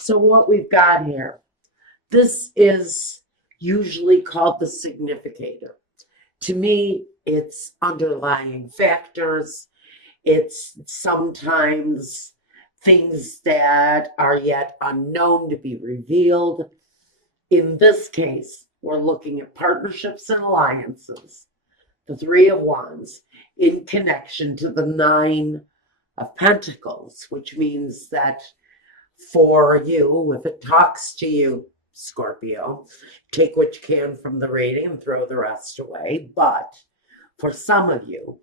So what we've got here, this is usually called the significator. To me, it's underlying factors. It's sometimes things that are yet unknown to be revealed. In this case, we're looking at partnerships and alliances, the Three of Wands, in connection to the Nine of Pentacles, which means that for you, if it talks to you, Scorpio, take what you can from the reading and throw the rest away. But for some of you,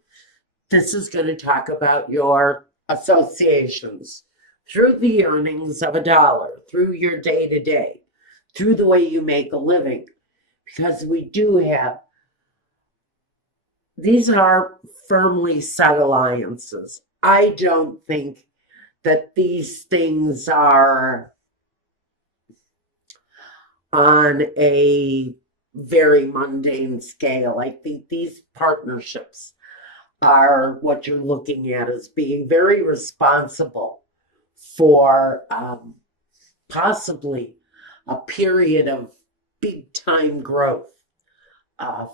this is going to talk about your associations through the earnings of a dollar, through your day to day, through the way you make a living. Because we do have, these are firmly set alliances. I don't think that these things are on a very mundane scale. I think these partnerships are what you're looking at as being very responsible for possibly a period of big time growth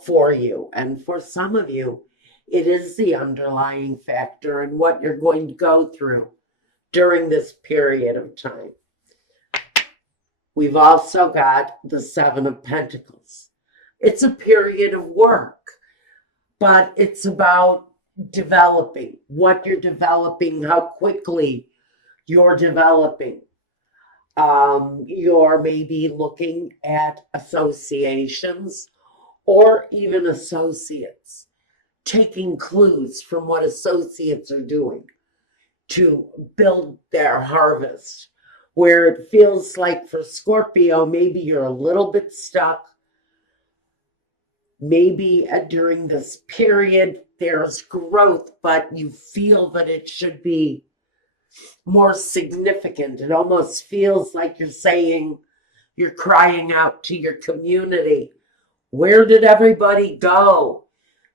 for you. And for some of you, it is the underlying factor in what you're going to go through during this period of time. We've also got the Seven of Pentacles. It's a period of work, but it's about developing what you're developing, how quickly you're developing. You're maybe looking at associations or even associates, taking clues from what associates are doing to build their harvest, where it feels like for Scorpio, maybe you're a little bit stuck. Maybe during this period, there's growth, but you feel that it should be more significant. It almost feels like you're saying, you're crying out to your community. Where did everybody go?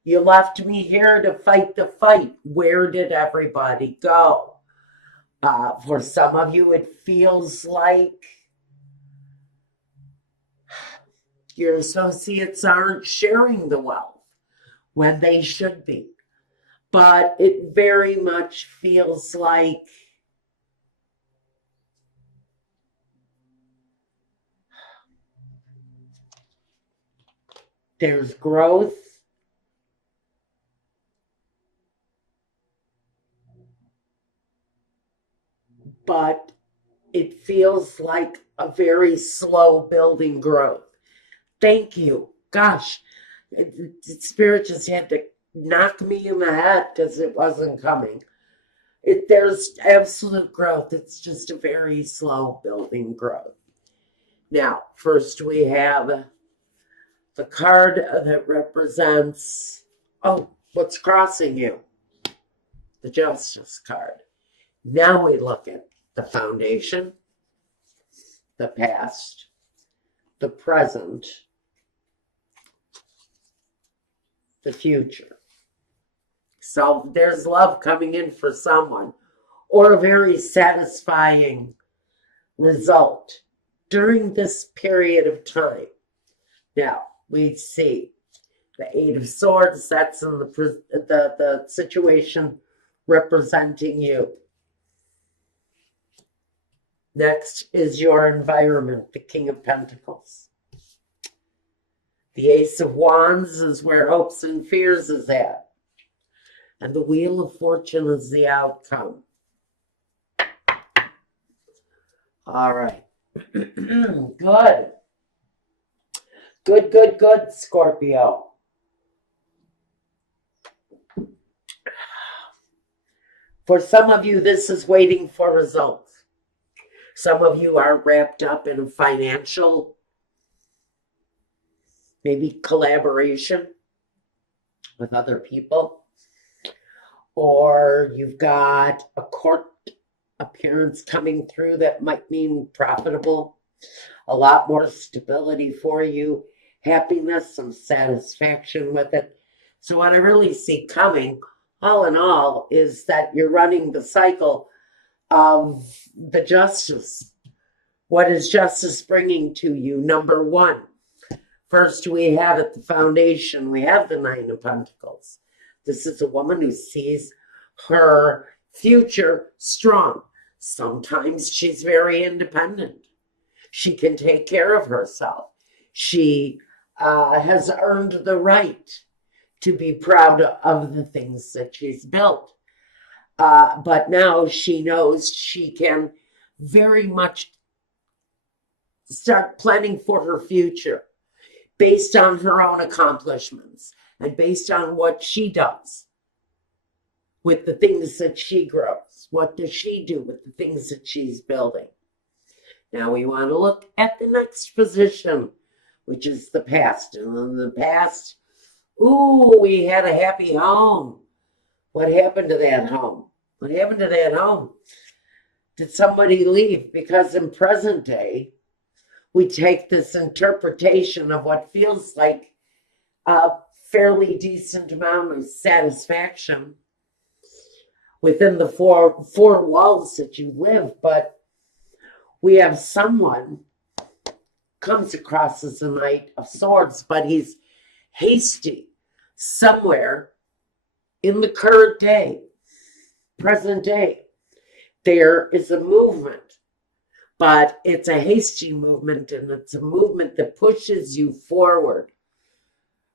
You left me here to fight the fight. Where did everybody go? For some of you, it feels like your associates aren't sharing the wealth when they should be. But it very much feels like there's growth, but it feels like a very slow building growth. Thank you. Gosh, Spirit just had to knock me in the head because it wasn't coming. There's absolute growth. It's just a very slow building growth. Now, first we have the card that represents, oh, what's crossing you? The Justice card. Now we look at the foundation, the past, the present, the future. So there's love coming in for someone, or a very satisfying result during this period of time. Now we see the Eight of Swords. That's in the situation representing you. Next is your environment, the King of Pentacles. The Ace of Wands is where hopes and fears is at. And the Wheel of Fortune is the outcome. All right. Good. Good, good, good, Scorpio. For some of you, this is waiting for results. Some of you are wrapped up in a financial, maybe collaboration with other people. Or you've got a court appearance coming through that might mean profitable, a lot more stability for you, happiness, some satisfaction with it. So what I really see coming, all in all, is that you're running the cycle of the Justice What is justice bringing to you? Number one, first we have at the foundation, we have the Nine of Pentacles. This is a woman who sees her future strong. Sometimes she's very independent. She can take care of herself. She has earned the right to be proud of the things that she's built. But now she knows she can very much start planning for her future based on her own accomplishments and based on what she does with the things that she grows. What does she do with the things that she's building? Now we want to look at the next position, which is the past. And in the past, we had a happy home. What happened to that home? What happened to that home? Did somebody leave? Because in present day, we take this interpretation of what feels like a fairly decent amount of satisfaction within the four walls that you live, but we have someone comes across as a Knight of Swords, but he's hasty somewhere in the current day, present day. There is a movement, but it's a hasty movement, and it's a movement that pushes you forward.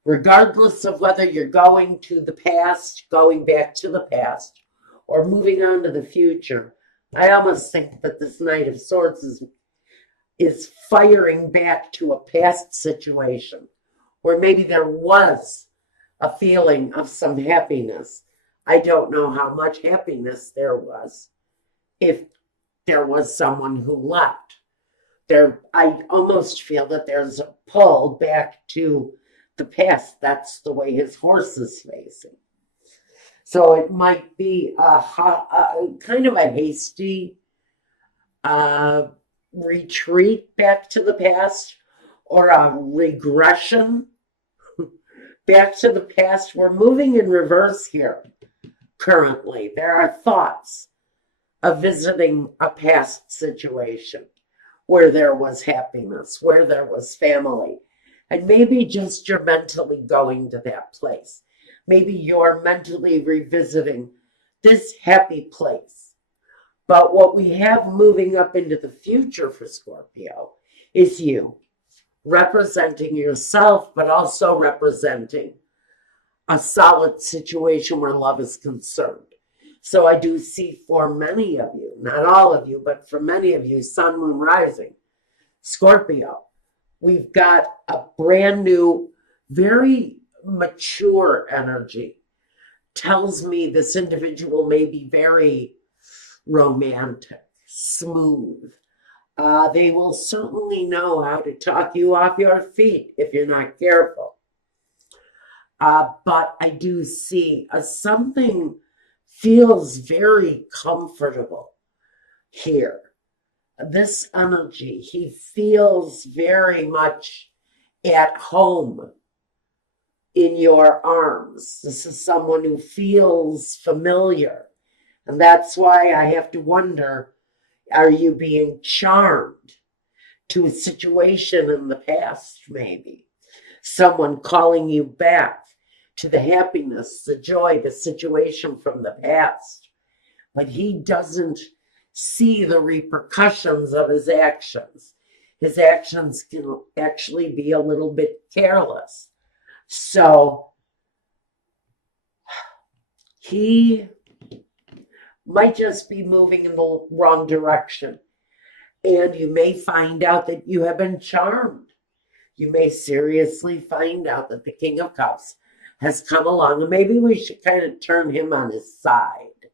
Regardless of whether you're going to the past, going back to the past, or moving on to the future, I almost think that this Knight of Swords is firing back to a past situation where maybe there was a feeling of some happiness. I don't know how much happiness there was if there was someone who left. I almost feel that there's a pull back to the past. That's the way his horse is facing. So it might be a kind of a hasty retreat back to the past, or a regression back to the past. We're moving in reverse here currently. There are thoughts of visiting a past situation where there was happiness, where there was family, and maybe just you're mentally going to that place. Maybe you're mentally revisiting this happy place. But what we have moving up into the future for Scorpio is you representing yourself, but also representing a solid situation where love is concerned. So I do see for many of you, not all of you, but for many of you, Sun, Moon, Rising, Scorpio, we've got a brand new, very mature energy. Tells me this individual may be very romantic, smooth. They will certainly know how to talk you off your feet if you're not careful. But I do see something feels very comfortable here. This energy, he feels very much at home in your arms. This is someone who feels familiar. And that's why I have to wonder, are you being charmed to a situation in the past, maybe? Someone calling you back to the happiness, the joy, the situation from the past. But he doesn't see the repercussions of his actions. His actions can actually be a little bit careless. So he might just be moving in the wrong direction. And you may find out that you have been charmed. You may seriously find out that the King of Cups has come along, and maybe we should kind of turn him on his side,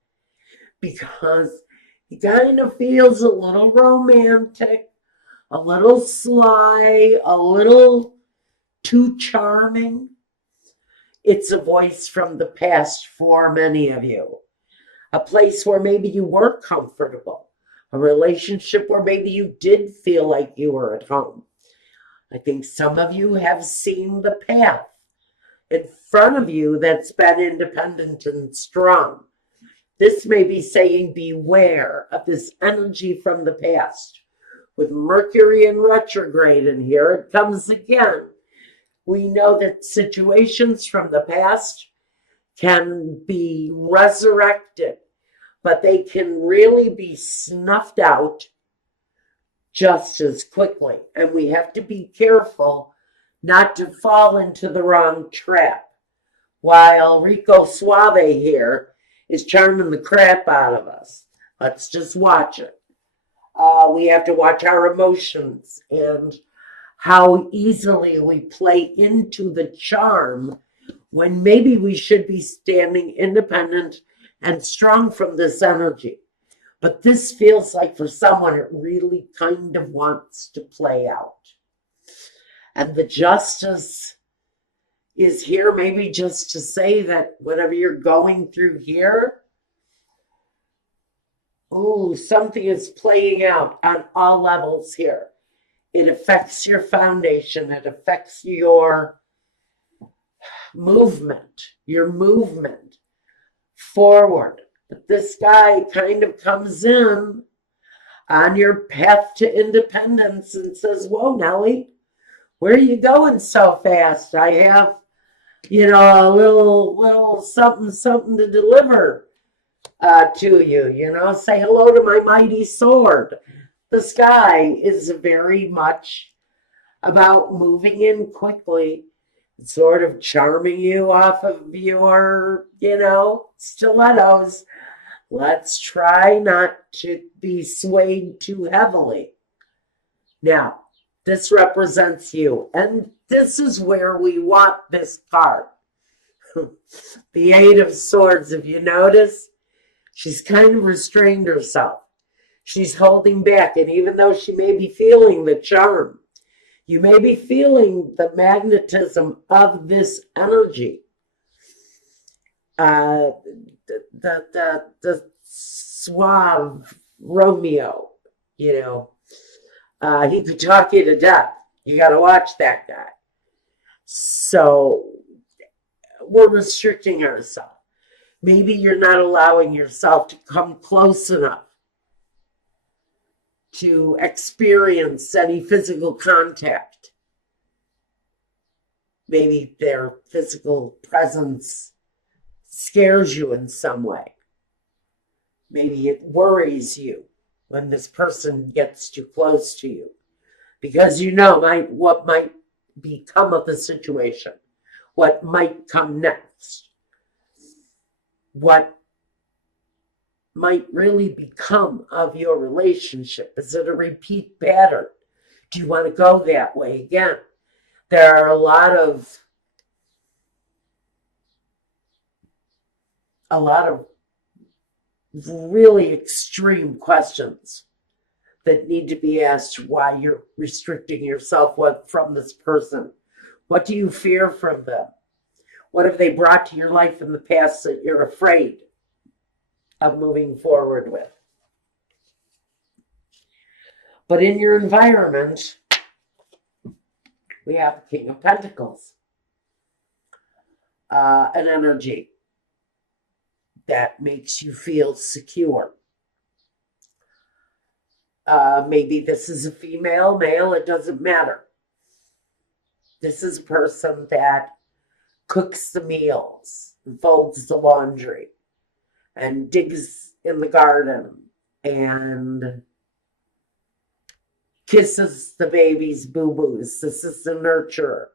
because he kind of feels a little romantic, a little sly, a little too charming. It's a voice from the past for many of you. A place where maybe you weren't comfortable. A relationship where maybe you did feel like you were at home. I think some of you have seen the path in front of you that's been independent and strong. This may be saying beware of this energy from the past, with Mercury in retrograde, and here it comes again. We know that situations from the past can be resurrected, but they can really be snuffed out just as quickly. And we have to be careful not to fall into the wrong trap. While Rico Suave here is charming the crap out of us. Let's just watch it. We have to watch our emotions and how easily we play into the charm when maybe we should be standing independent and strong from this energy. But this feels like for someone it really kind of wants to play out. And the justice is here maybe just to say that whatever you're going through here, something is playing out on all levels here. It affects your foundation. It affects your movement forward. But this guy kind of comes in on your path to independence and says, whoa, Nellie, where are you going so fast? I have, a little something to deliver to you, say hello to my mighty sword. The sky is very much about moving in quickly, sort of charming you off of your, stilettos. Let's try not to be swayed too heavily. Now, this represents you, and this is where we want this card. The Eight of Swords, if you notice, she's kind of restrained herself. She's holding back, and even though she may be feeling the charm, you may be feeling the magnetism of this energy. The suave Romeo, he could talk you to death. You got to watch that guy. So we're restricting ourselves. Maybe you're not allowing yourself to come close enough to experience any physical contact. Maybe their physical presence scares you in some way. Maybe it worries you when this person gets too close to you, because what might become of the situation, what might come next, what might really become of your relationship. Is it a repeat pattern? Do you want to go that way again? There are a lot of really extreme questions that need to be asked why you're restricting yourself from this person. What do you fear from them? What have they brought to your life in the past that you're afraid of moving forward with? But in your environment, we have King of Pentacles, an energy that makes you feel secure. Maybe this is a female, male, it doesn't matter. This is a person that cooks the meals, and folds the laundry, and digs in the garden, and kisses the baby's boo-boos. This is the nurturer,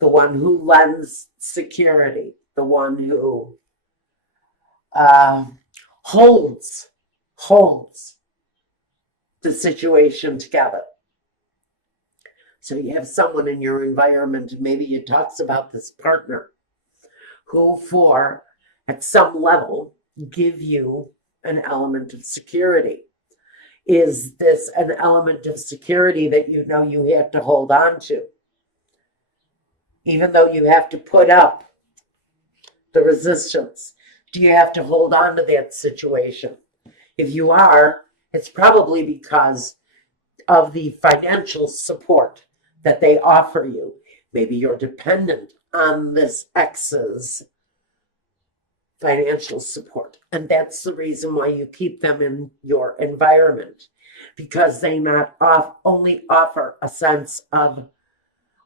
the one who lends security, the one who holds the situation together. So you have someone in your environment, maybe it talks about this partner who, at some level, give you an element of security. Is this an element of security that you have to hold on to? Even though you have to put up the resistance, do you have to hold on to that situation? If you are, it's probably because of the financial support that they offer you. Maybe you're dependent on this ex's financial support. And that's the reason why you keep them in your environment, because they not only offer a sense of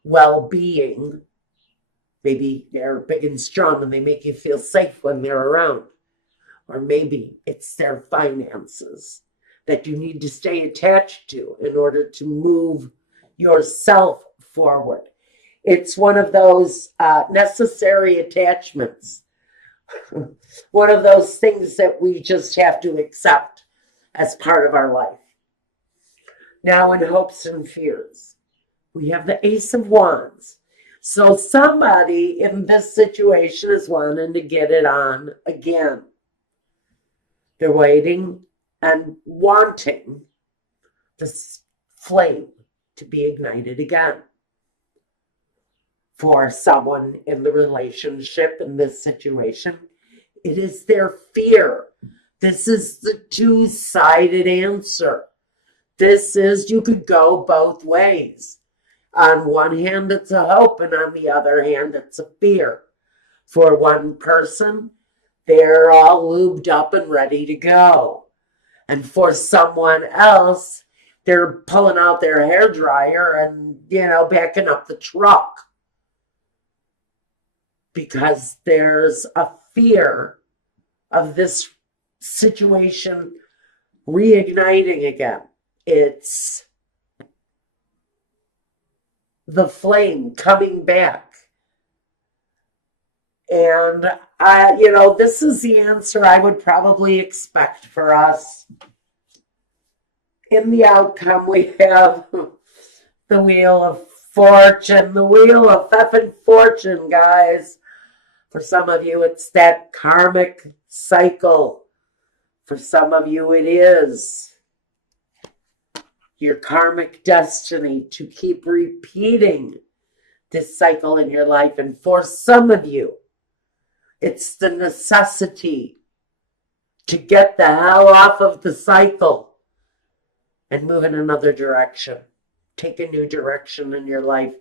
well-being. Maybe they're big and strong and they make you feel safe when they're around. Or maybe it's their finances that you need to stay attached to in order to move yourself forward. It's one of those necessary attachments, one of those things that we just have to accept as part of our life. Now, in hopes and fears, we have the Ace of Wands. So somebody in this situation is wanting to get it on again. They're waiting and wanting this flame to be ignited again. For someone in the relationship in this situation, it is their fear. This is the two-sided answer. This is, you could go both ways. On one hand, it's a hope, and on the other hand, it's a fear. For one person, they're all lubed up and ready to go. And for someone else, they're pulling out their hairdryer and, backing up the truck. Because there's a fear of this situation reigniting again. It's the flame coming back. And this is the answer I would probably expect for us. In the outcome, we have the Wheel of Fortune, the Wheel of effing Fortune, guys. For some of you, it's that karmic cycle. For some of you, it is your karmic destiny to keep repeating this cycle in your life. And for some of you, it's the necessity to get the hell off of the cycle and move in another direction. Take a new direction in your life.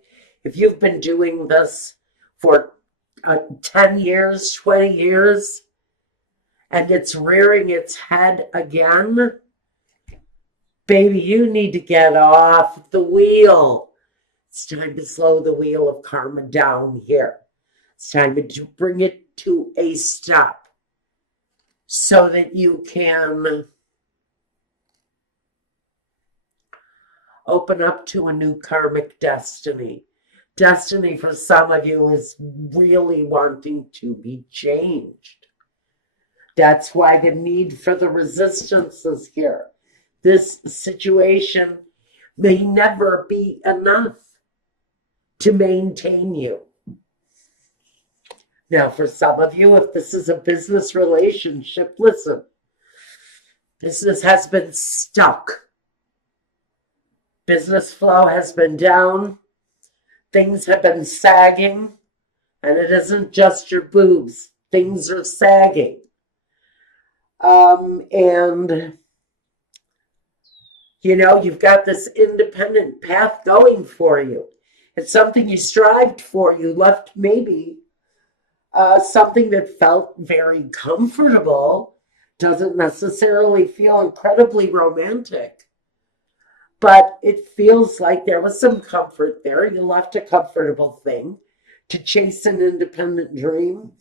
If you've been doing this for 10 years, 20 years, and it's rearing its head again, baby, you need to get off the wheel. It's time to slow the wheel of karma down here. It's time to bring it to a stop so that you can open up to a new karmic destiny. Destiny for some of you is really wanting to be changed. That's why the need for the resistance is here. This situation may never be enough to maintain you. Now, for some of you, if this is a business relationship, listen, business has been stuck. Business flow has been down. Things have been sagging. And it isn't just your boobs. Things are sagging. You've got this independent path going for you. It's something you strived for. You left maybe something that felt very comfortable. Doesn't necessarily feel incredibly romantic. But it feels like there was some comfort there. You left a comfortable thing to chase an independent dream.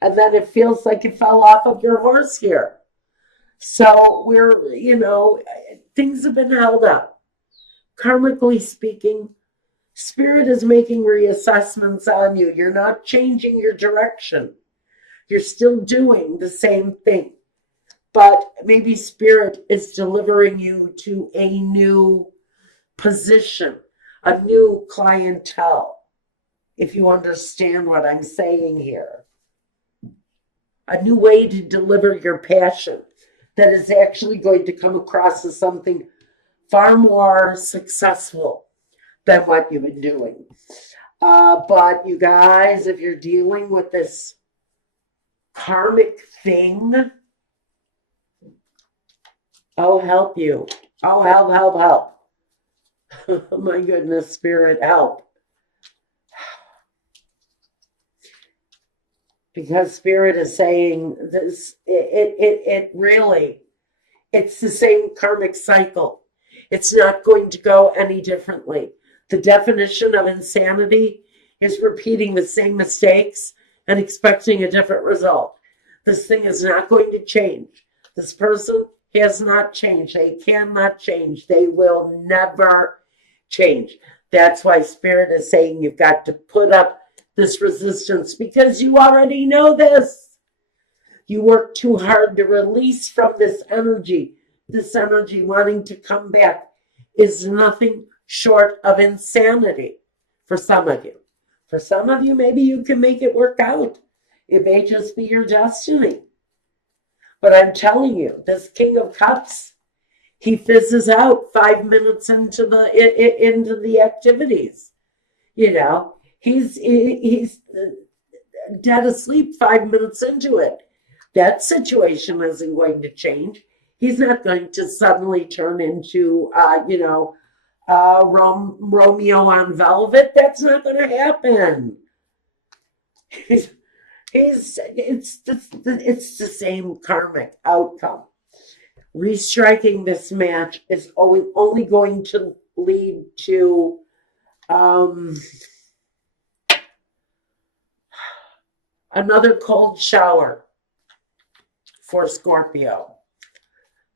And then it feels like you fell off of your horse here. So things have been held up. Karmically speaking, Spirit is making reassessments on you. You're not changing your direction. You're still doing the same thing. But maybe Spirit is delivering you to a new position, a new clientele, if you understand what I'm saying here. A new way to deliver your passion that is actually going to come across as something far more successful than what you've been doing. But you guys, if you're dealing with this karmic thing, oh, help you. Oh, help. Oh, my goodness, Spirit, help. because Spirit is saying this, it really, it's the same karmic cycle. It's not going to go any differently. The definition of insanity is repeating the same mistakes and expecting a different result. This thing is not going to change. This person has not changed. They cannot change. They will never change. That's why Spirit is saying you've got to put up this resistance because you already know this. You work too hard to release from this energy. This energy wanting to come back is nothing short of insanity for some of you. For some of you, maybe you can make it work out. It may just be your destiny. But I'm telling you, this King of Cups, he fizzes out 5 minutes into the activities. You know, he's dead asleep 5 minutes into it. That situation isn't going to change. He's not going to suddenly turn into, Romeo on Velvet. That's not going to happen. It's the same karmic outcome. Restriking this match is only going to lead to another cold shower for Scorpio.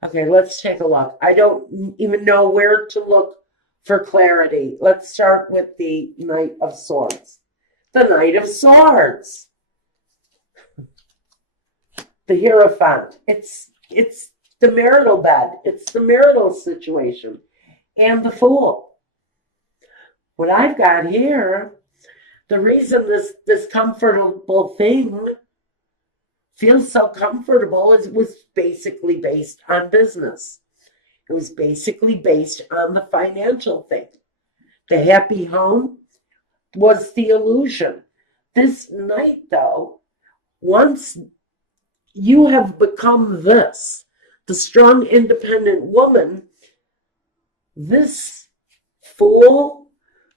Okay, let's take a look. I don't even know where to look for clarity. Let's start with the Knight of Swords. The Knight of Swords. The Hierophant. It's the marital bed. It's the marital situation. And the Fool. What I've got here, the reason this comfortable thing feels so comfortable was basically based on business. It was basically based on the financial thing. The happy home was the illusion. This night, though, once you have become this, the strong, independent woman, this fool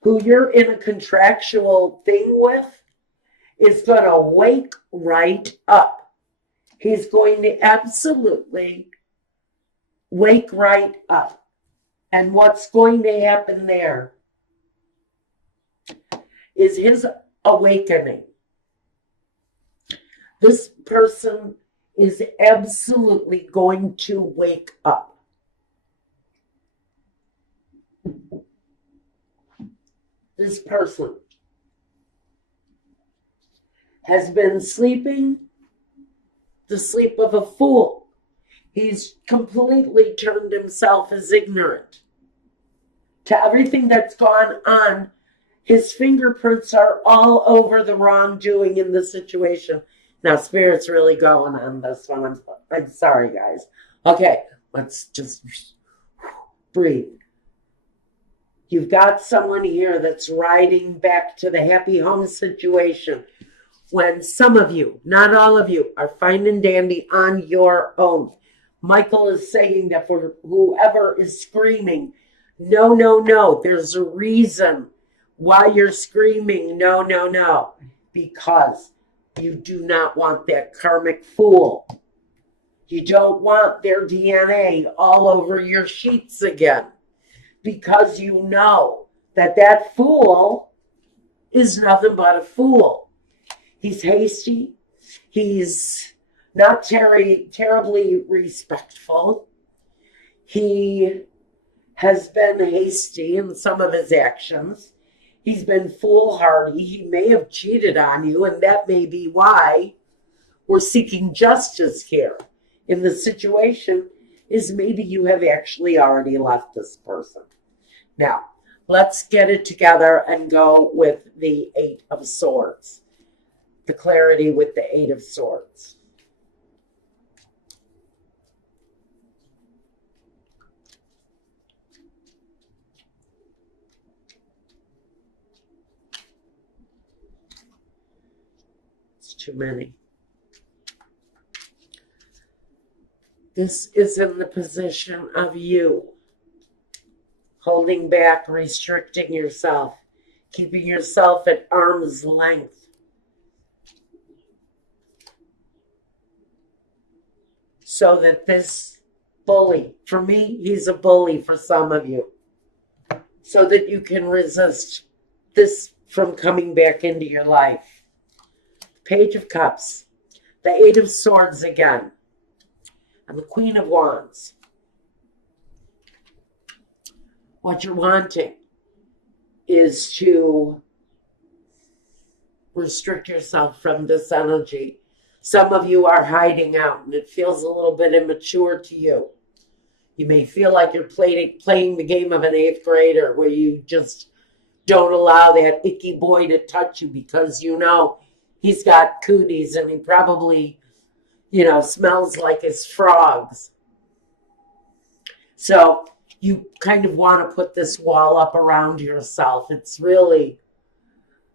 who you're in a contractual thing with is going to wake right up. He's going to absolutely wake right up. And what's going to happen there is his awakening. This person is absolutely going to wake up. This person has been sleeping the sleep of a fool. He's completely turned himself as ignorant to everything that's gone on. His fingerprints are all over the wrongdoing in the situation. Now, Spirit's really going on this one. I'm sorry, guys. Okay, let's just breathe. You've got someone here that's riding back to the happy home situation when some of you, not all of you, are fine and dandy on your own. Michael is saying that for whoever is screaming, no, no, no, there's a reason why you're screaming, no, no, no, because you do not want that karmic fool. You don't want their DNA all over your sheets again, because you know that fool is nothing but a fool. He's hasty. He's not terribly respectful. He has been hasty in some of his actions. He's been foolhardy. He may have cheated on you, and that may be why we're seeking justice here. In the situation is maybe you have actually already left this person. Now, let's get it together and go with the Eight of Swords. The clarity with the Eight of Swords. It's too many. This is in the position of you holding back, restricting yourself, keeping yourself at arm's length. so that this bully, for me, he's a bully for some of you, so that you can resist this from coming back into your life. Page of Cups, the Eight of Swords again, and the Queen of Wands. What you're wanting is to restrict yourself from this energy. Some of you are hiding out, and it feels a little bit immature to you. You may feel like you're playing the game of an 8th grader, where you just don't allow that icky boy to touch you because you know he's got cooties and he probably, smells like his frogs. So you kind of want to put this wall up around yourself. It's really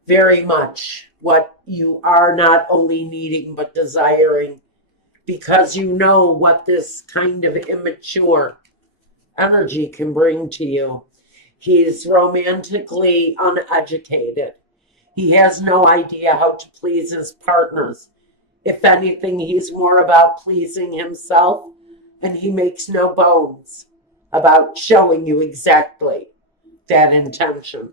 very much what you are not only needing but desiring, because you know what this kind of immature energy can bring to you. He's romantically uneducated. He has no idea how to please his partners. If anything, he's more about pleasing himself, and he makes no bones about showing you exactly that intention.